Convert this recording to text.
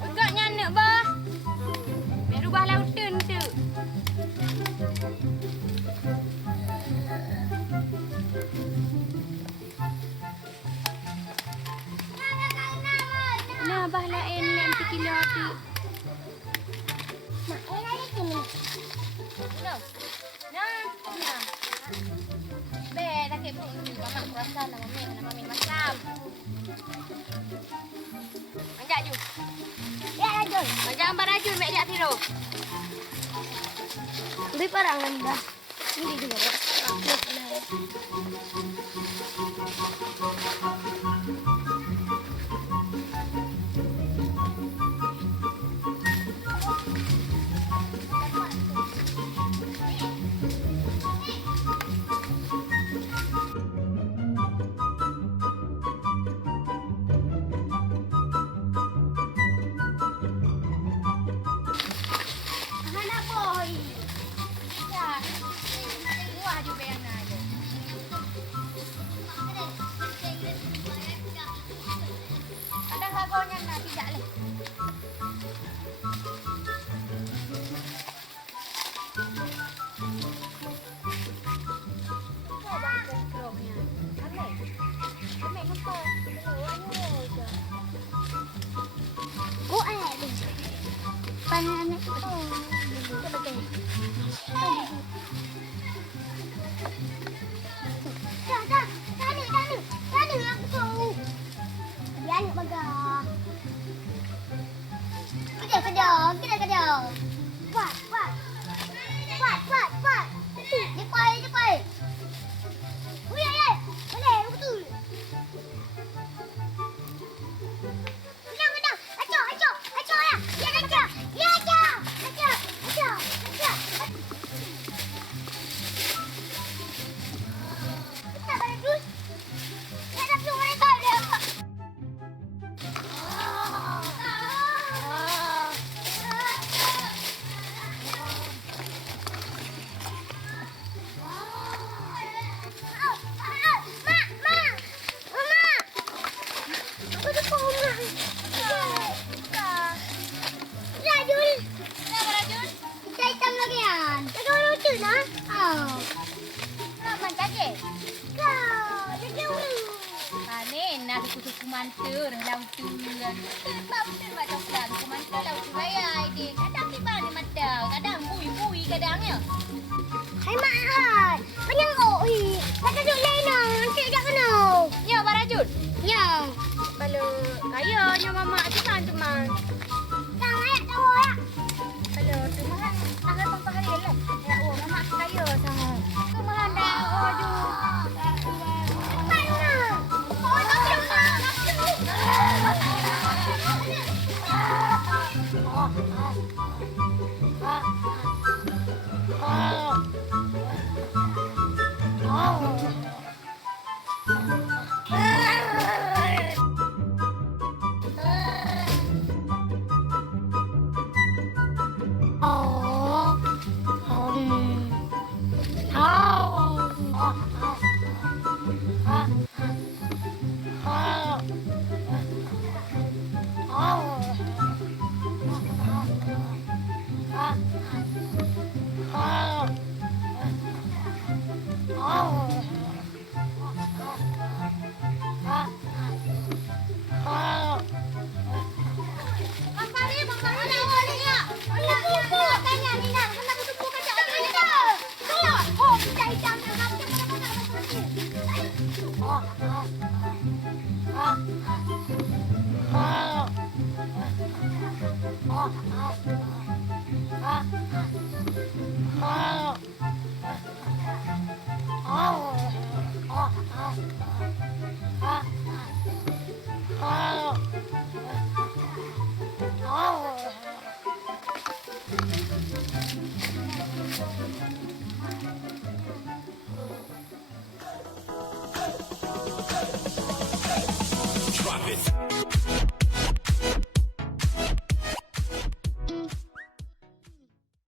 Agaknya anak bah. Biar rubah lautan tu. Nah, bah lain yang kilo tu. Mak, lagi sini. No. Nah. Be, dah ke pun mama kurasa nama mami masam. Manjak ju. Ya, Rajul. Manjak ambar rajul mek dia tiro. Beri parangan dah. Ini juga. Mana boy? Ya. Wah, ju be yang aja. Ada kagonya nak tidak leh. Oh, Pangalan itu. Dah. Tadi aku tahu. Yan baga. Kejar. Kuat. Cepat. Boleh, betul. Gedang. Acok ya. Ya, acok. Kita balik dulu. Ya, dah belum boleh tahu dia. Nak kutu kumantur lau tu. Sebab betul mak coklat kumantur lau tu raya ide. Kadang tiba ni madang, kadang bui kadangnya. Hai mak. Penyang oi. Kata duk lain nanti dak kena. Ya Barajul. Ya. Kalau kaya nya mama teman-teman. Kang ayat tahu ya. Kalau tu mahan nak datang pagi lah. Ya mama kaya sama. Tu mahan dah oju. Oh,